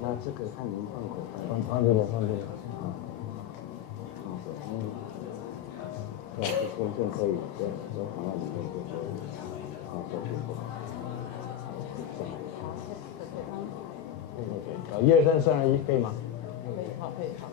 那这个看您放口放这个。对，公正可以，对，都放在里面就可以。手续不好。1、2、3、3、2、1，可以吗？可以，好，可以，好。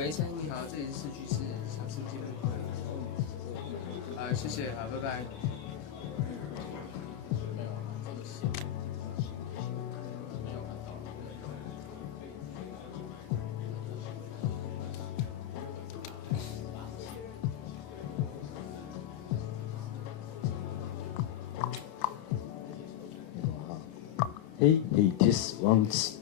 喂，先生你好，这里是市局是强势见面会。谢谢，好，拜拜。Hey, this one's.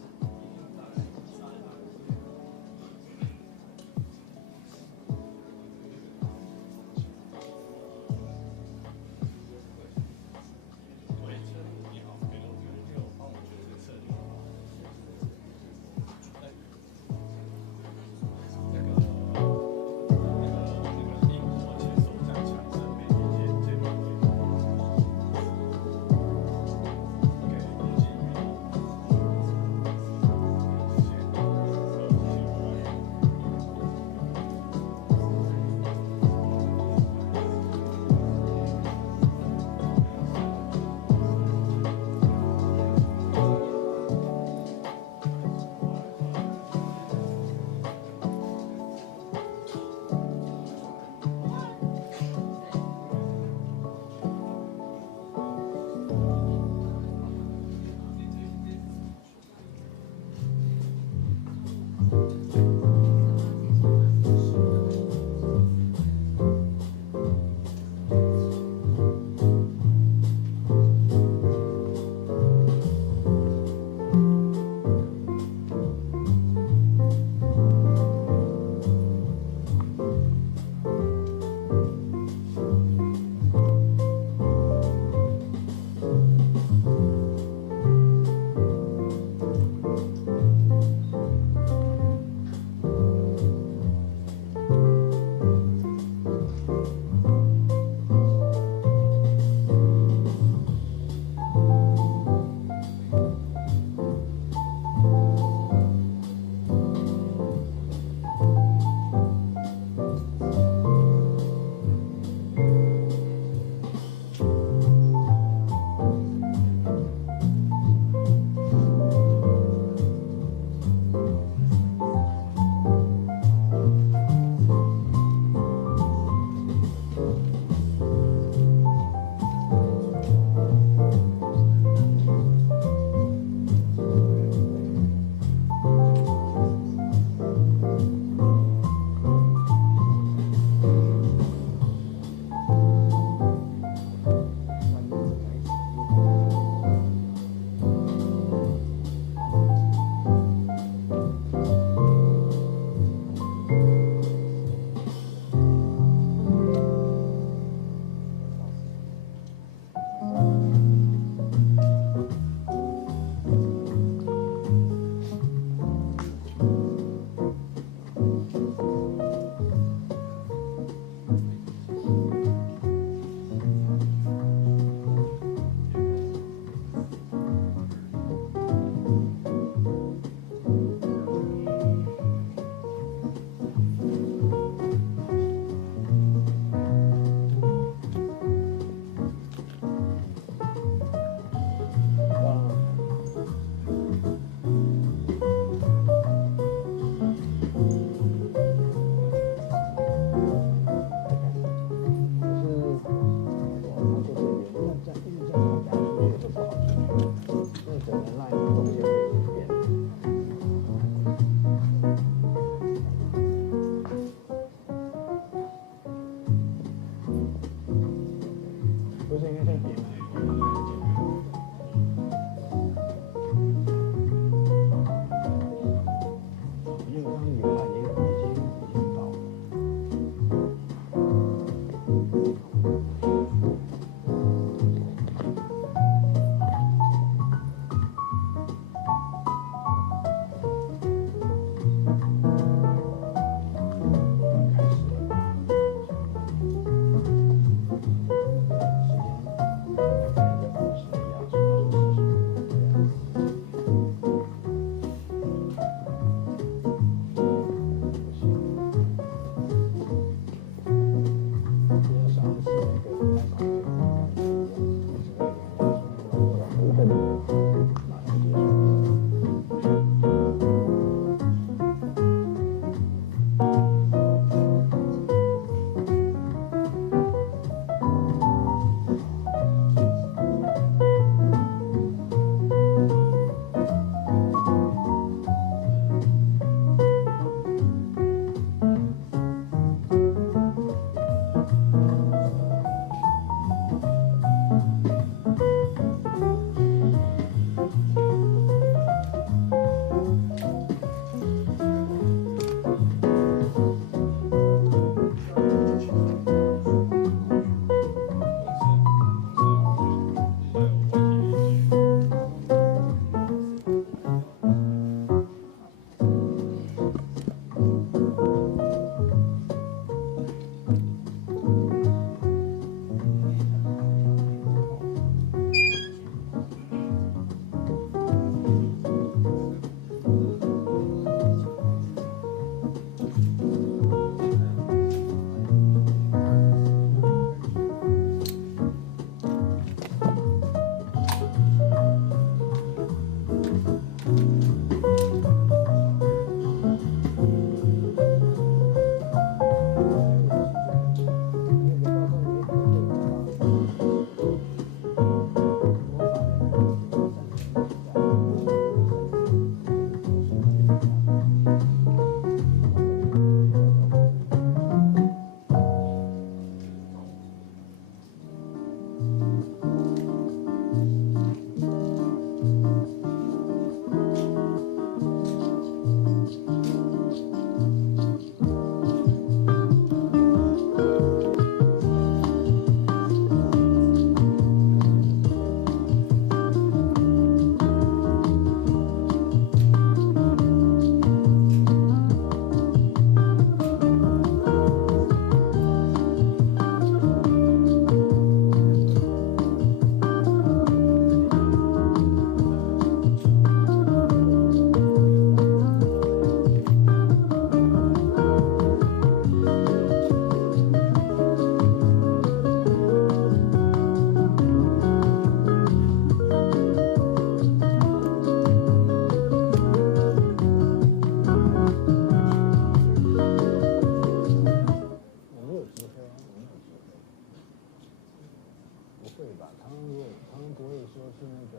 会吧？他们不会说是那个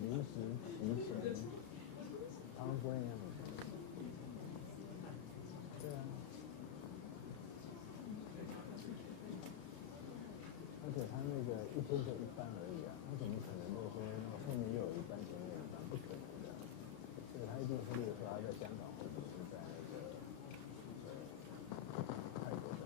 临时提前，他们不会那样子。对啊。而且他那个一天就一班而已啊，他怎么可能就是说后面又有一班，前面有一班，不可能的。所以他一定是，例如说他在香港或者是在那个泰国的。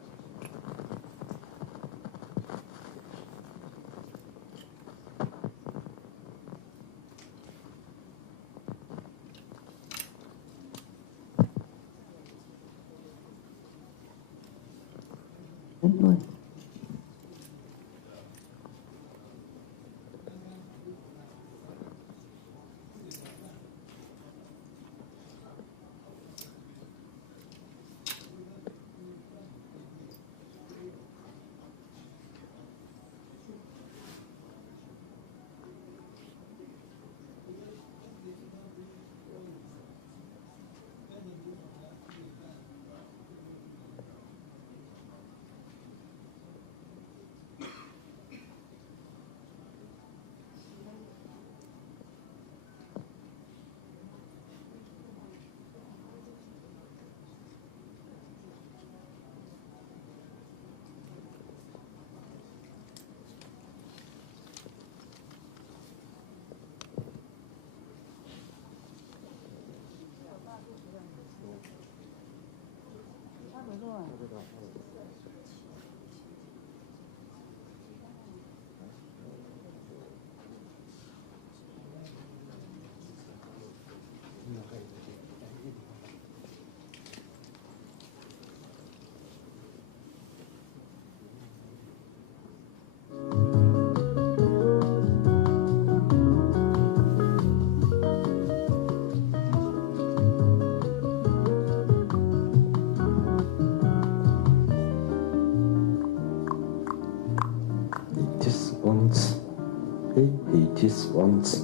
对。It is once.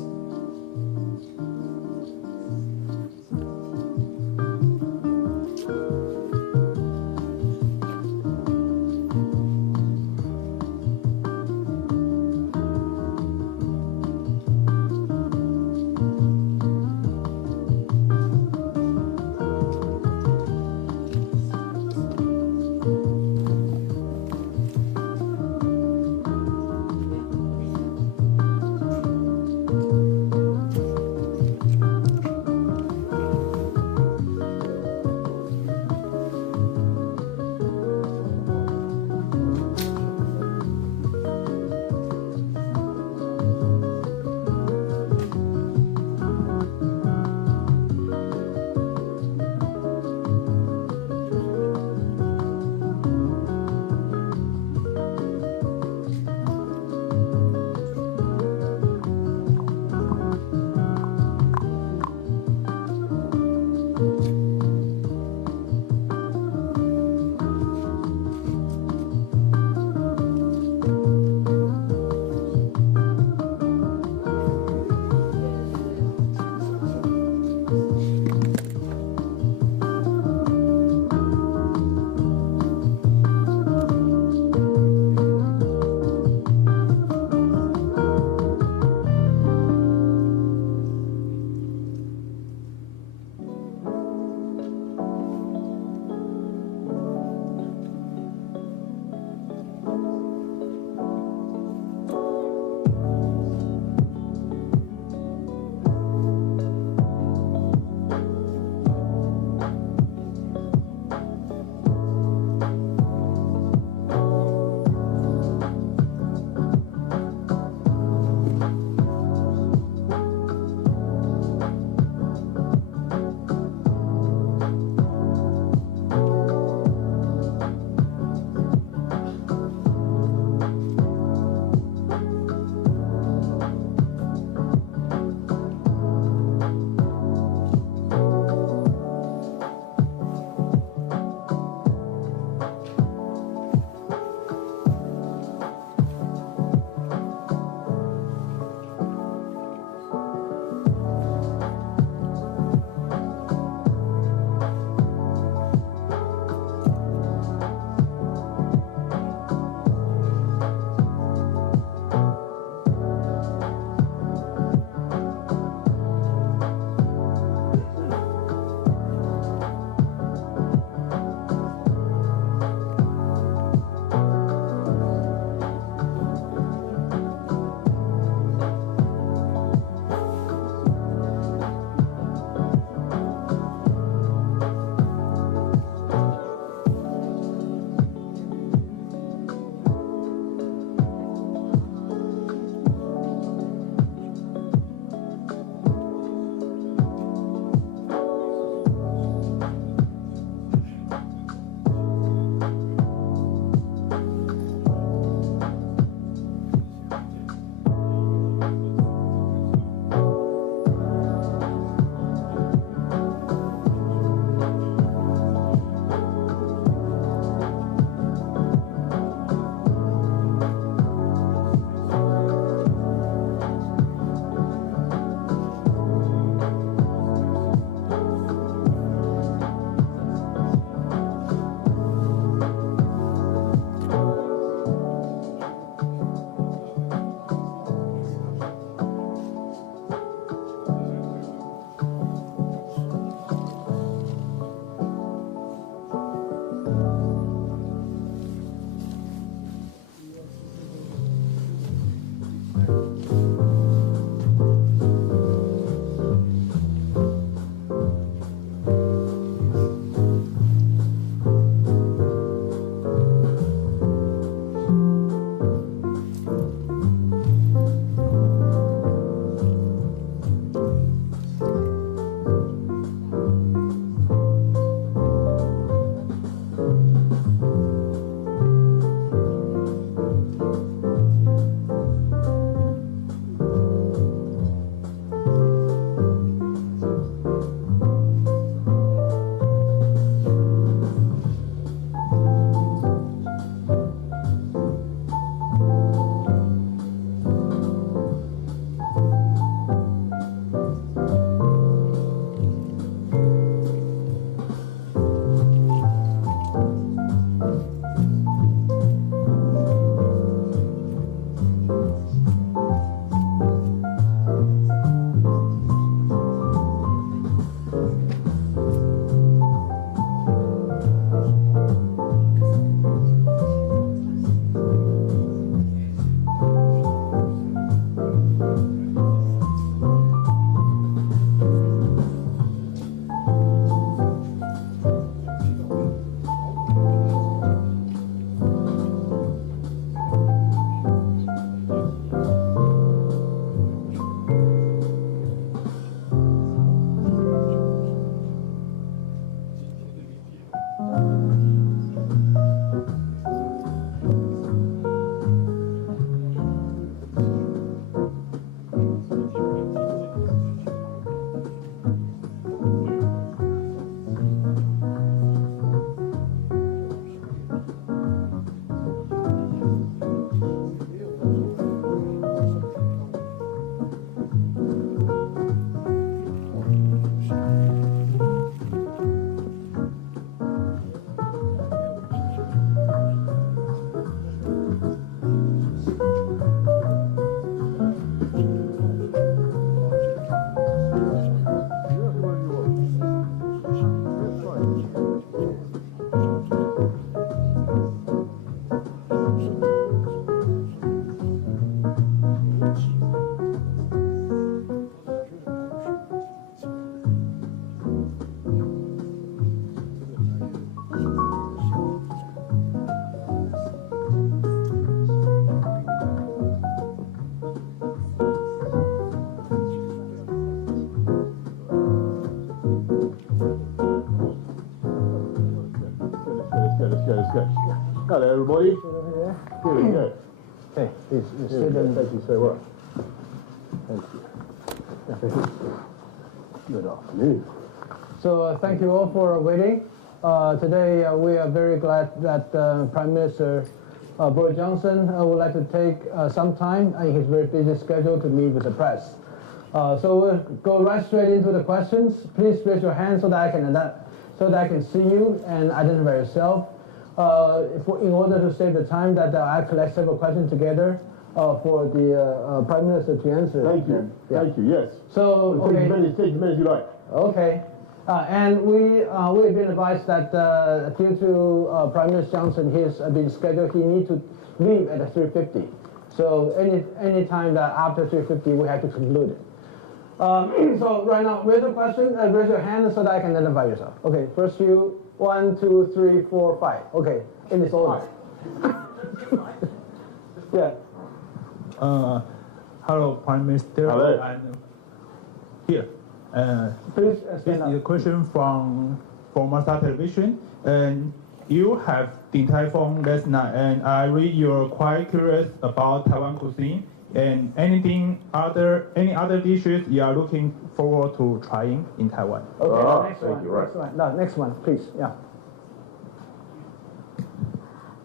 Hello, everybody. Here we go. Okay, please sit and Thank you so much. Thank you. Good afternoon. So thank you all for waiting. Today we are very glad that Prime Minister Boris Johnson would like to take some time in his very busy schedule to meet with the press. So we'll go right straight into the questions. Please raise your hand so that I can see you and identify yourself. In order to save the time, that I collect several questions together for the Prime Minister to answer. Thank you. Yeah. Thank you. Yes. So okay. Take as many as you like. Okay. And we've been advised that due to Prime Minister Johnson, he's been scheduled, he needs to leave at 3:50. So any time that after 3:50, we have to conclude it. So right now, raise your hand so that I can identify yourself. Okay, first you, 1, 2, 3, 4, 5. Okay, in this order. Yeah. Hello, Prime Minister. Hello. And here. Please This stand up. is a question from Formosa Television. And you have Din Tai Fung last night, and I read you're quite curious about Taiwan cuisine and any other dishes you are looking forward to trying in Taiwan. Okay, next thank one. you, right. Next one. No, next one, please. Yeah.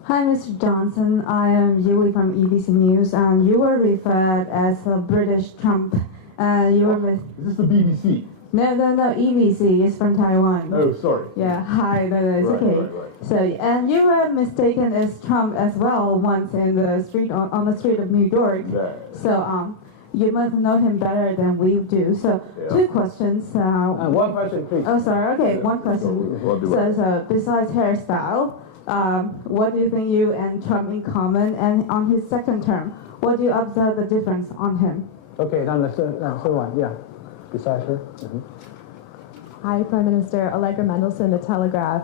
Hi, Mr. Johnson. I am Yui from EBC News. You were referred as a British Trump. You were with... Is this the BBC? No, EBC is from Taiwan. Oh, sorry. Yeah, hi, no, it's Right, okay. right. So, and you were mistaken as Trump as well once in the street, on the street of New York. Yeah. So, you must know him better than we do. So, Yeah. two questions. One question, please. Oh, sorry. Okay, Yeah. one question. We'll do it. So besides hairstyle, what do you think you and Trump in common? And on his second term, What do you observe the difference on him? Okay, then the third one, yeah, besides her. Hi, Prime Minister. Allegra Mendelsohn, The Telegraph.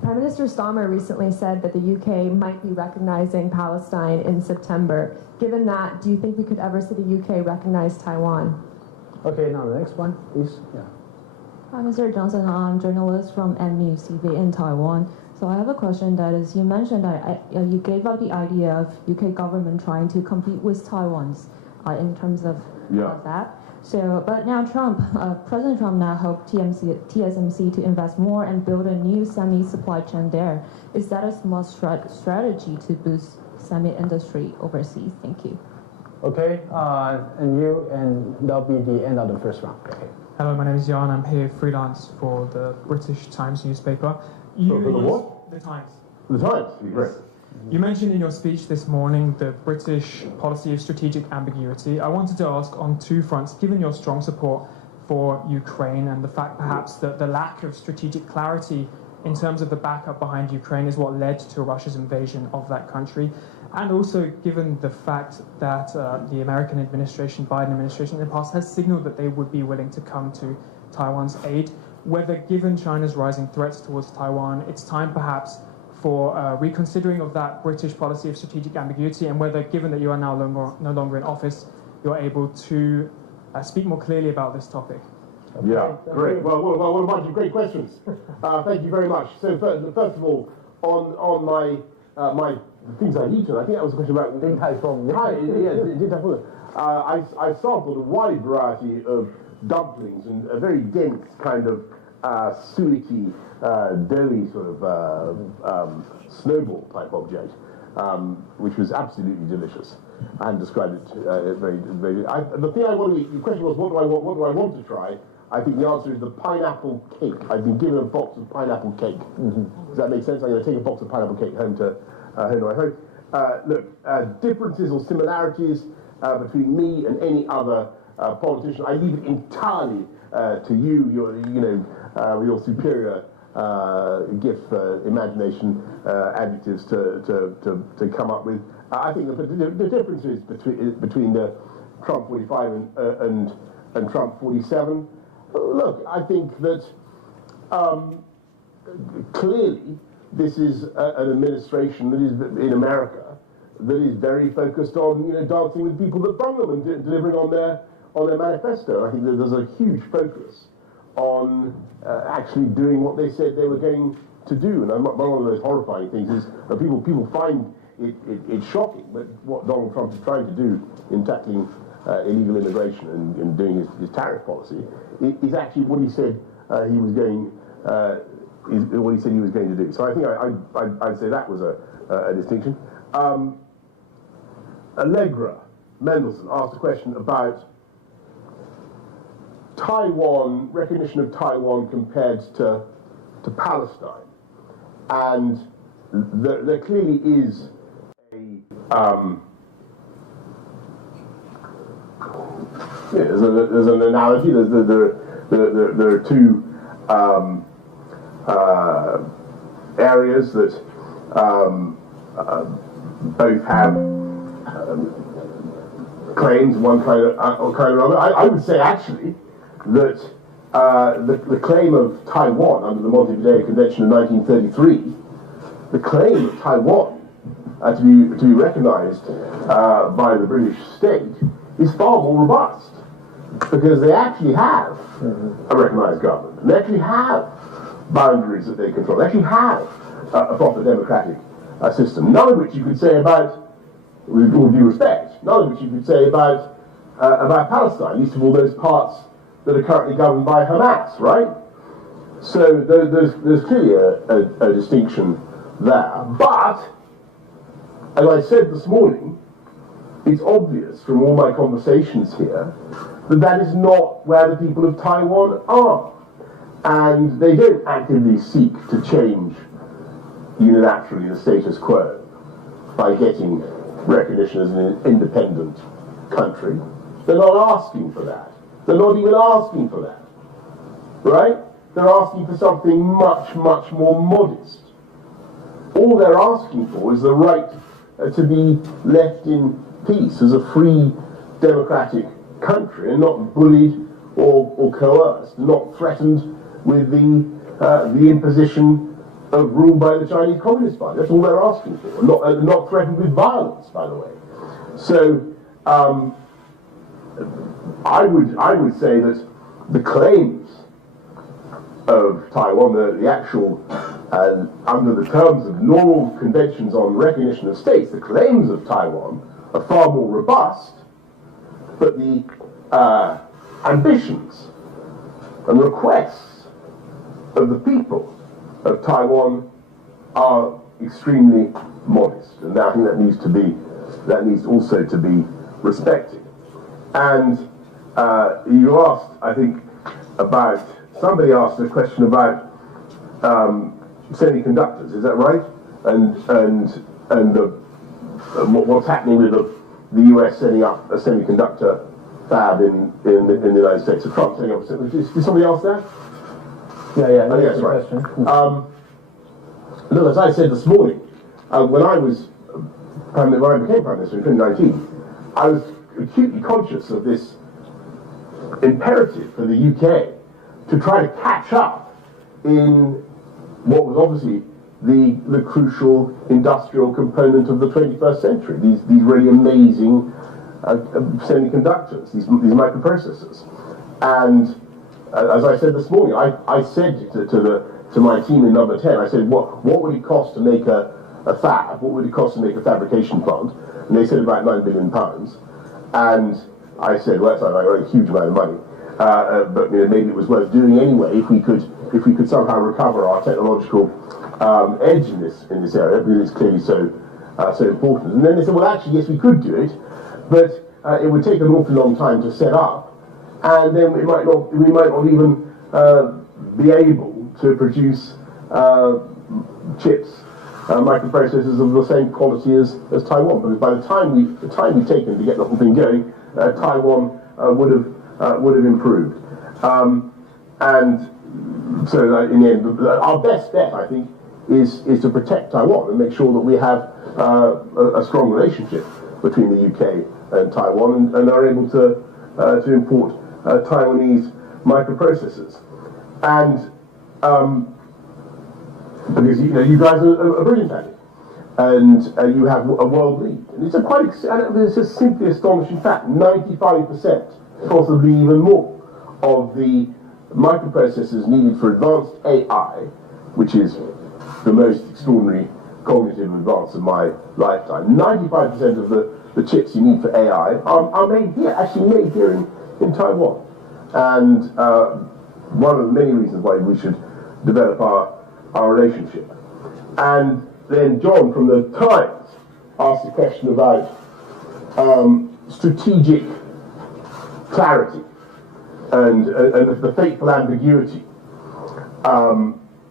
Prime Minister Starmer recently said that the UK might be recognizing Palestine in September. Given that, do you think we could ever see the UK recognize Taiwan? Okay, now the next one, please. Yeah. Hi, Mr. Johnson. I'm a journalist from NNews TV in Taiwan. So I have a question that is, you mentioned that you gave up the idea of UK government trying to compete with Taiwan's in terms of that. So, but now President Trump now hoped TSMC to invest more and build a new semi-supply chain there. Is that a smart strategy to boost semi-industry overseas? Thank you. Okay, and that'll be the end of the first round. Okay. Hello, my name is Jan. I'm here freelance for the British Times newspaper. For the what? The Times. The Times, great. You mentioned in your speech this morning the British policy of strategic ambiguity. I wanted to ask on two fronts, given your strong support for Ukraine and the fact perhaps that the lack of strategic clarity in terms of the backup behind Ukraine is what led to Russia's invasion of that country, and also given the fact that the American administration, Biden administration in the past has signaled that they would be willing to come to Taiwan's aid, whether given China's rising threats towards Taiwan, it's time perhaps for reconsidering of that British policy of strategic ambiguity, and whether, given that you are now no longer in office, you're able to speak more clearly about this topic. Yeah, great. Well, what a bunch of great questions. Thank you very much. So first of all, on my my things I eat, and I think that was a question about Din Tai Fung. Din Tai Fung. I sampled a wide variety of dumplings and a very dense kind of suety, doughy sort of snowball type object, which was absolutely delicious. I hadn't described it very. The thing I want to eat. The question was, what do I want to try? I think the answer is the pineapple cake. I've been given a box of pineapple cake. Does that make sense? I'm going to take a box of pineapple cake home to my home. Look, differences or similarities between me and any other politician, I leave it entirely to you, your superior gift, imagination, adjectives to come up with. I think the differences between the Trump 45 and Trump 47. Look, I think that clearly this is an administration that is in America that is very focused on dancing with people that brung them and delivering on their manifesto. I think that there's a huge focus on actually doing what they said they were going to do. And one of those horrifying things is that people find it's shocking, but what Donald Trump is trying to do in tackling illegal immigration and doing his tariff policy is actually what he said he was going to do. So I think I'd say that was a distinction. Allegra Mendelsohn asked a question about Taiwan, recognition of Taiwan compared to Palestine, and there clearly is there's an analogy. There are two areas that both have claims, one kind or another. I would say actually that the claim of Taiwan under the Montevideo Convention of 1933, the claim of Taiwan to be recognized by the British state is far more robust, because they actually have a recognized government, and they actually have boundaries that they control, they actually have a proper democratic system, none of which you could say about, with all due respect, none of which you could say about Palestine, least of all those parts that are currently governed by Hamas, right? So there's clearly a distinction there. But, as I said this morning, it's obvious from all my conversations here that is not where the people of Taiwan are. And they don't actively seek to change unilaterally the status quo by getting recognition as an independent country. They're not asking for that. They're not even asking for that. Right? They're asking for something much, much more modest. All they're asking for is the right to be left in peace as a free, democratic country and not bullied or coerced, not threatened with the imposition of rule by the Chinese Communist Party. That's all they're asking for. Not threatened with violence, by the way. So I would say that the claims of Taiwan, the actual, under the terms of normal conventions on recognition of states, the claims of Taiwan are far more robust, but the ambitions and requests of the people of Taiwan are extremely modest, and I think that needs also to be respected. And you asked, I think, about, somebody asked a question about semiconductors. Is that right? And what's happening with the US setting up a semiconductor fab in the United States? So Trump setting up a semiconductor. Is somebody else there? Yeah. Oh, yes, right. Look, as I said this morning, when I became Prime Minister in 2019, I was acutely conscious of this imperative for the UK to try to catch up in what was obviously the crucial industrial component of the 21st century, these really amazing semiconductors, these microprocessors. And as I said this morning, I said to my team in Number 10, I said, what would it cost to make a fab? What would it cost to make a fabrication plant? And they said about £9 billion. And I said, well, that's not like a huge amount of money, but maybe it was worth doing anyway if we could somehow recover our technological edge in this area, because it's clearly so important. And then they said, well, actually, yes, we could do it, but it would take an awfully long time to set up, and then we might not even be able to produce chips, microprocessors of the same quality as Taiwan. Because by the time we've taken to get the whole thing going, Taiwan would have improved. And so in the end, our best bet, I think, is to protect Taiwan and make sure that we have a strong relationship between the UK and Taiwan, and are able to import Taiwanese microprocessors. And because you guys are brilliant at it, and you have a world lead, and it's it's a simply astonishing fact. 95%, possibly even more, of the microprocessors needed for advanced AI, which is the most extraordinary cognitive advance of my lifetime. 95% of the chips you need for AI are made here, actually made here in Taiwan. And one of the many reasons why we should develop our relationship. And then John from the Times asked a question about strategic clarity and the fateful ambiguity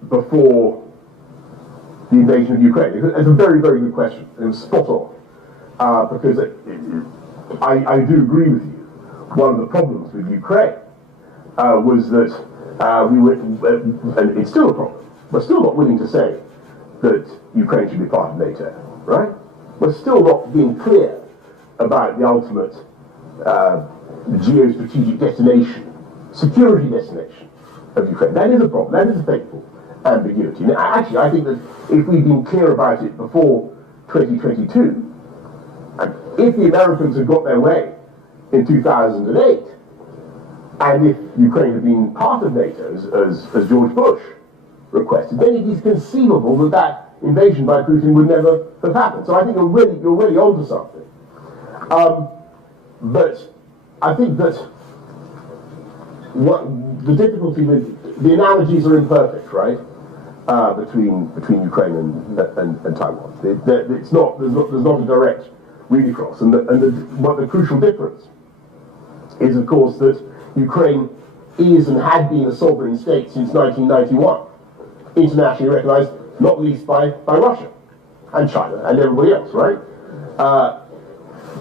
before the invasion of Ukraine. It's a very, very good question. It was spot on, because I do agree with you. One of the problems with Ukraine was that we were, and it's still a problem, we're still not willing to say that Ukraine should be part of NATO, right? We're still not being clear about the ultimate geostrategic destination, security destination of Ukraine. That is a problem. That is a fateful ambiguity. Now, actually, I think that if we'd been clear about it before 2022, and if the Americans had got their way in 2008, and if Ukraine had been part of NATO, as George Bush requested, then it is conceivable that invasion by Putin would never have happened. So I think you're really onto something. But I think that what the difficulty with the analogies are imperfect, right? Between Ukraine and Taiwan, there's not a direct read across, and the crucial difference is, of course, that Ukraine is and had been a sovereign state since 1991, internationally recognized, not least by Russia and China and everybody else, right?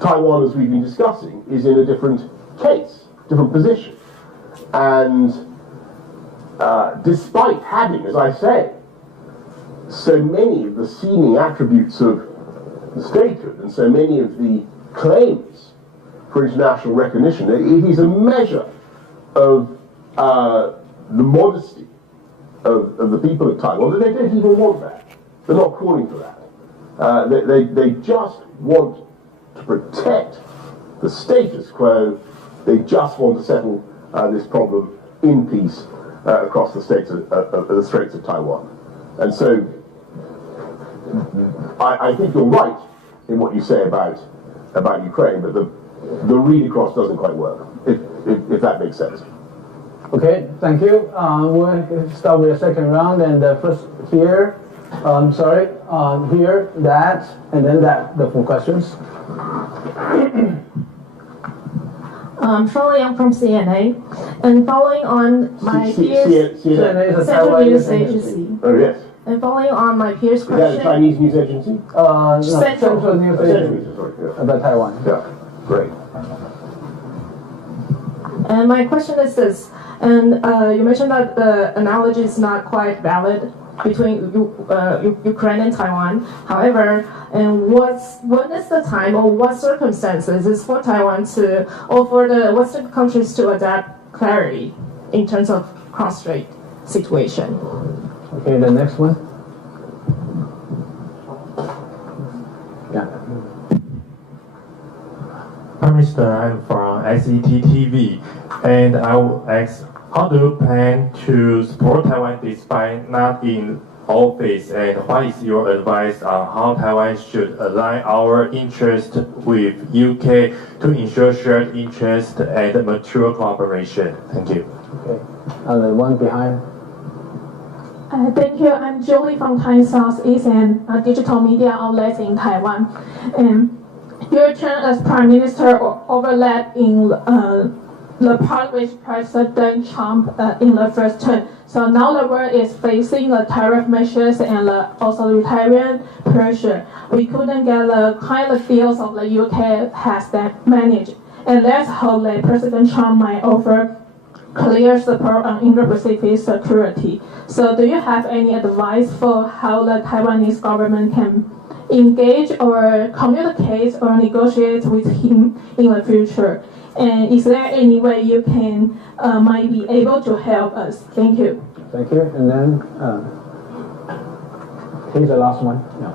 Taiwan, as we've been discussing, is in a different case, different position, and despite having, as I say, so many of the seeming attributes of statehood and so many of the claims for international recognition, it is a measure of the modesty of the people of Taiwan, that they don't even want that. They're not calling for that. They just want to protect the status quo. They just want to settle this problem in peace across the Straits of Taiwan. And so I think you're right in what you say about Ukraine, but the read across doesn't quite work, if that makes sense. Okay, thank you. We'll start with the second round, and first here, here, that, and then that, the 4 questions. Shirley Young from CNA, and following on my peers, CNA is a Central Taiwan News Agency. Oh yes. And following on my peers' Is that question, a Chinese news agency? No, Central. Central News Agency Sorry, yeah. about Taiwan. Yeah, great. and my question is this, and you mentioned that the analogy is not quite valid between Ukraine and Taiwan. However, and when is the time or what circumstances is for Taiwan to, or for the Western countries to adapt clarity in terms of cross-strait situation? Okay, the next one. Yeah. Prime Minister, I'm from SET-TV, and I will ask, how do you plan to support Taiwan despite not in office, and what is your advice on how Taiwan should align our interest with UK to ensure shared interest and mature cooperation? Thank you. Okay, the one behind. Thank you. I'm Julie from Thai Southeast and a digital media outlet in Taiwan. And your term as Prime Minister overlapped in the part with President Trump in the first term. So now the world is facing the tariff measures and the authoritarian pressure. We couldn't get the kind of deals of the UK has that managed. And let's hope that President Trump might offer clear support on Indo-Pacific security. So do you have any advice for how the Taiwanese government can engage or communicate or negotiate with him in the future? And is there any way you can might be able to help us? Thank you. Thank you. And then here's the last one. Yeah.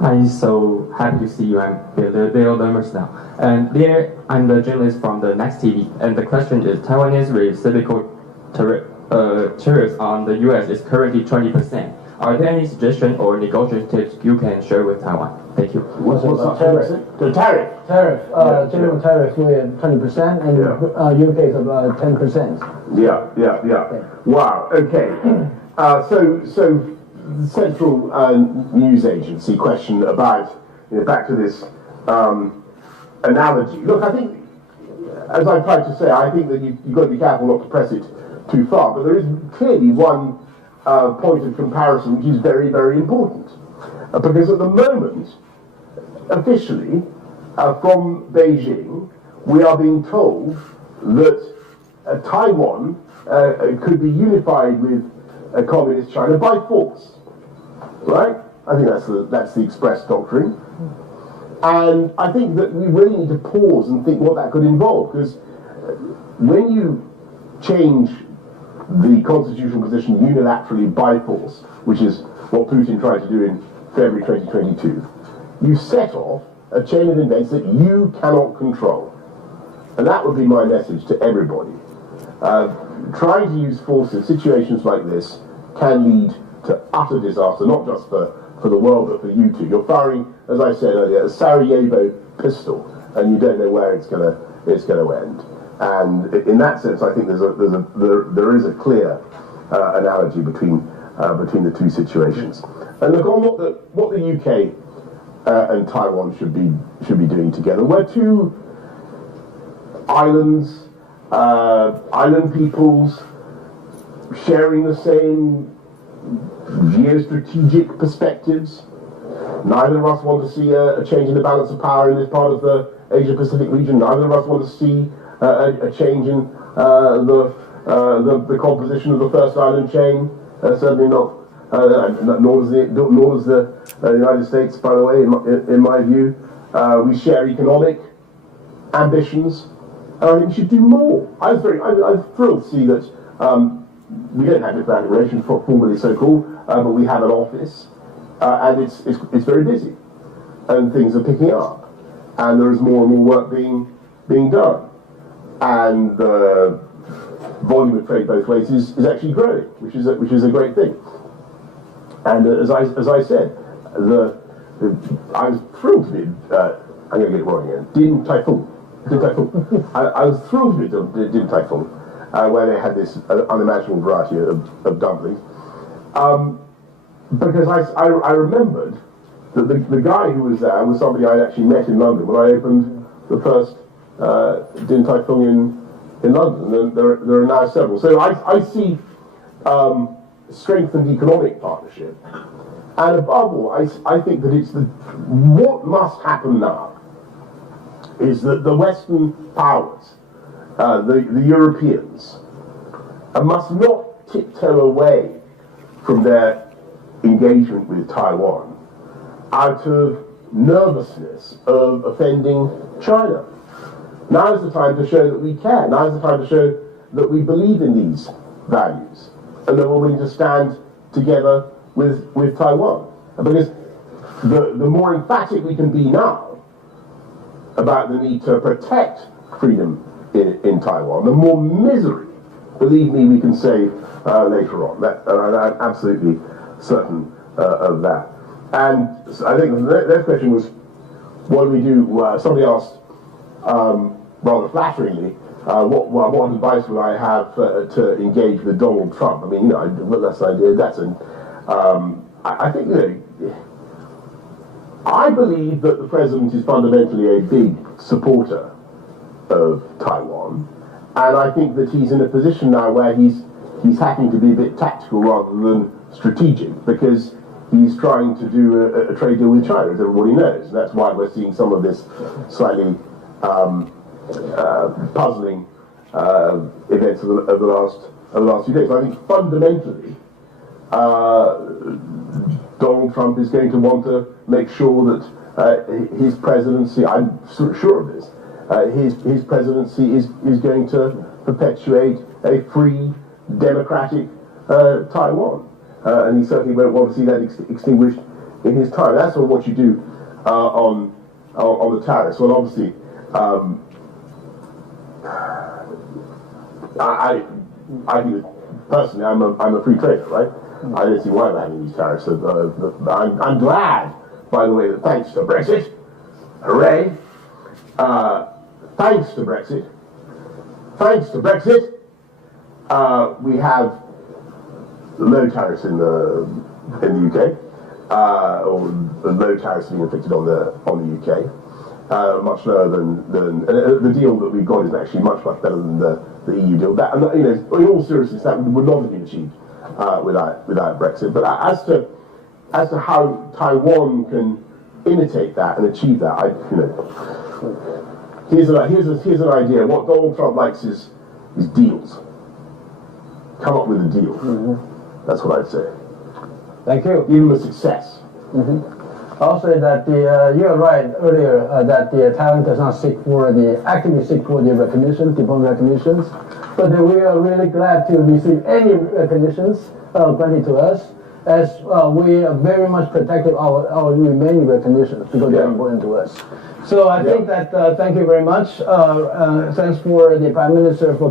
I'm so happy to see you. I'm Bill Lemers now. And there, I'm the journalist from the Next TV. And the question is, Taiwanese reciprocal tariffs on the US is currently 20%. Are there any suggestions or negotiations you can share with Taiwan? Thank you. What's the tariff? The tariff? Tariff, general tariff we're at 20%, and UK is about 10%. Yeah. Wow, okay. So the Central News Agency question about, back to this analogy. Look, I think, as I tried to say, I think that you've got to be careful not to press it too far, but there is clearly one point of comparison which is very, very important. Because at the moment, officially, from Beijing, we are being told that Taiwan could be unified with communist China by force. Right? I think that's the express doctrine. And I think that we really need to pause and think what that could involve, because when you change the constitutional position unilaterally by force, which is what Putin tried to do in February 2022, you set off a chain of events that you cannot control. And that would be my message to everybody. Trying to use force in situations like this can lead to utter disaster, not just for the world, but for you too. You're firing, as I said earlier, a Sarajevo pistol, and you don't know where it's going to end. And in that sense, I think there is a clear analogy between the two situations. And look on what the UK and Taiwan should be doing together. We're two islands, island peoples, sharing the same geostrategic perspectives. Neither of us want to see a change in the balance of power in this part of the Asia-Pacific region. Neither of us want to see a change in the composition of the first island chain. Certainly not nor does the United States, by the way, in my view. We share economic ambitions, and I think we should do more. I'm thrilled to see that we don't have diplomatic relations, formally so-called, but we have an office, and it's very busy, and things are picking up, and there is more and more work being done, and the volume of trade both ways is actually growing, which is a great thing. And as I said, I was thrilled to be. I'm going to get it wrong again. Din Tai Fung. I was thrilled to be Din Tai Fung, where they had this unimaginable variety of dumplings, because I remembered that the guy who was there was somebody I'd actually met in London when I opened the first Din Tai Fung in London, and there are now several. So I see strengthened economic partnership, and above all, I think that what must happen now is that the Western powers, the Europeans, must not tiptoe away from their engagement with Taiwan out of nervousness of offending China. Now is the time to show that we care. Now is the time to show that we believe in these values and that we're willing to stand together with Taiwan. Because the more emphatic we can be now about the need to protect freedom in Taiwan, the more misery, believe me, we can save later on. I'm absolutely certain of that. And I think the next question was, what do we do? Somebody asked, rather flatteringly, what advice would I have to engage with Donald Trump? I mean, that's an idea. I think, I believe that the president is fundamentally a big supporter of Taiwan, and I think that he's in a position now where he's having to be a bit tactical rather than strategic, because he's trying to do a trade deal with China, as everybody knows, and that's why we're seeing some of this slightly puzzling events of the last few days. I think fundamentally, Donald Trump is going to want to make sure that his presidency, I'm sure of this, his presidency is going to perpetuate a free, democratic Taiwan. And he certainly won't want to see that extinguished in his time. That's what you do on the tariffs. Well, obviously, I think personally, I'm a free trader, right? I don't see why we're having these tariffs. I'm glad, by the way, that thanks to Brexit, hooray! Thanks to Brexit, we have low tariffs in the UK, or low tariffs being inflicted on the UK, much lower than the deal that we've got is actually much better than the EU deal. That, in all seriousness, that would not have been achieved without Brexit. But as to how Taiwan can imitate that and achieve that, here's an idea. What Donald Trump likes is deals. Come up with a deal. Mm-hmm. That's what I'd say. Thank you. Give him a success. Mm-hmm. I'll say that you are right earlier that Taiwan does not actively seek for the recognition, diplomatic recognitions, but we are really glad to receive any recognitions granted to us, as we are very much protective of our remaining recognitions because they're important to us. So I think that thank you very much. Thanks for the Prime Minister for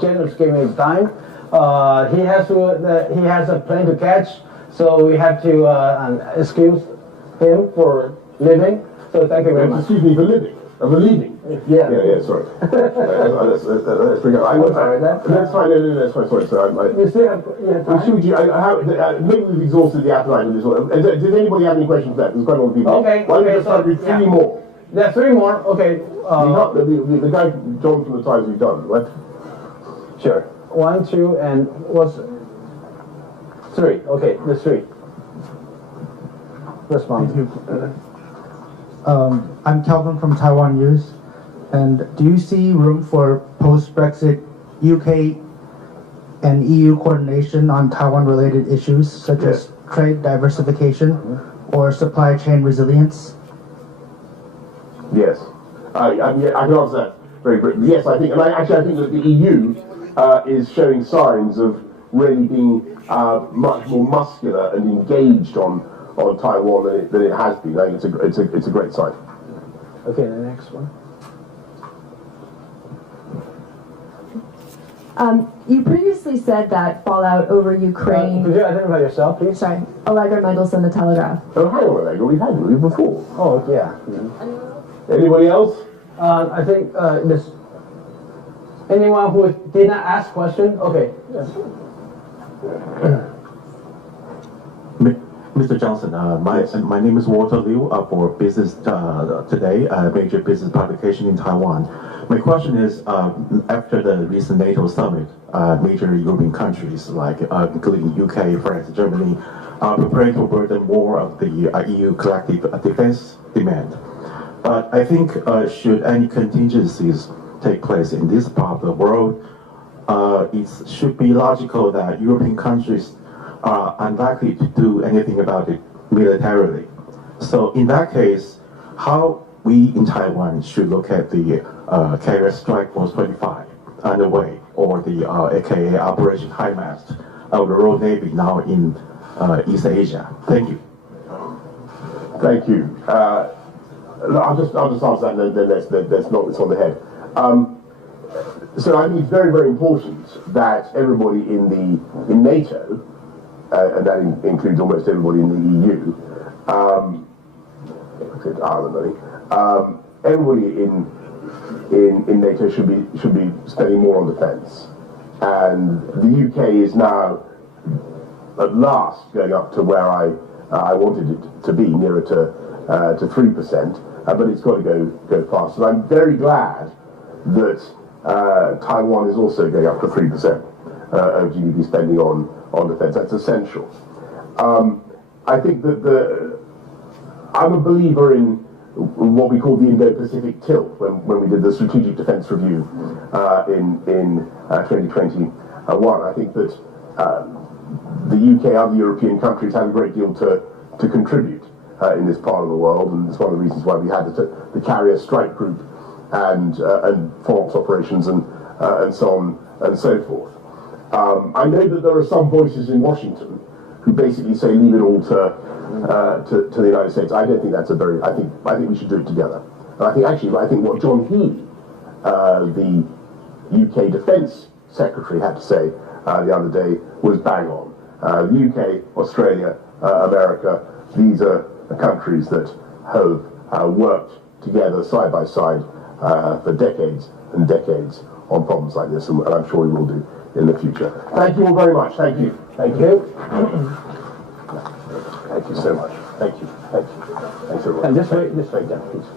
generously giving his time. He has a plane to catch, so we have to excuse him for living. So thank you very much. Excuse me for living. I'm leaving. Yeah. Yeah. Sorry. Let's bring up. That's fine. No, that's fine. Sorry. So you still have time? Maybe we've exhausted the appetite of this one. Does anybody have any questions left? There's quite a lot of people. Okay. Why don't we just start with three more? There are three more. Okay. The guy John from the Times we've done, right? Sure. 1, 2, and what's 3? Okay, the 3. Respond. Thank you. I'm Calvin from Taiwan News. And do you see room for post-Brexit UK and EU coordination on Taiwan-related issues, such as trade diversification or supply chain resilience? Yes. I can answer that very briefly. Yes, I think, and I think that the EU is showing signs of really being much more muscular and engaged on Taiwan than it has been. I think it's a great sign. Okay, the next one. You previously said that fallout over Ukraine. Could you identify yourself, please? Sorry, Allegra Mendelsohn, The Telegraph. Oh, hang on, Allegra. We've had you before. Oh, yeah. Anybody else? I think this. Anyone who did not ask question? Okay. Yes. Mr. Johnson, my name is Walter Liu for Business Today, a major business publication in Taiwan. My question is, after the recent NATO summit, major European countries like including UK, France, Germany, are preparing to burden more of the EU collective defense demand. But I think should any contingencies take place in this part of the world, it should be logical that European countries are unlikely to do anything about it militarily. So in that case, how we in Taiwan should look at the Carrier Strike Force 25 underway, or the aka Operation High Mast of the Royal Navy now in East Asia. Thank you. Thank you. I'll just answer that, and then let's knock this on the head. So I think it's very, very important that everybody in NATO, and that includes almost everybody in the EU, except Ireland, I think, everybody in NATO should be spending more on defence. And the UK is now at last going up to where I wanted it to be, nearer to 3%, but it's got to go faster. And I'm very glad that Taiwan is also going up to 3% of GDP spending on defence. That's essential. I think that I'm a believer in what we call the Indo-Pacific tilt when we did the Strategic Defence Review in 2021. I think that the UK and other European countries have a great deal to contribute in this part of the world, and it's one of the reasons why we had the Carrier Strike Group and FOROPS operations and so on and so forth. I know that there are some voices in Washington who basically say leave it all to the United States. I don't think that's a very. I think we should do it together. And I think what John Healey, the UK Defence Secretary, had to say the other day was bang on. The UK, Australia, America, these are the countries that have worked together side by side for decades and decades on problems like this, and I'm sure we will do in the future. Thank you all very much. Thank you. Thank you. Thank you so much. Thank you. Thank you. Thanks everyone. And this way down, please.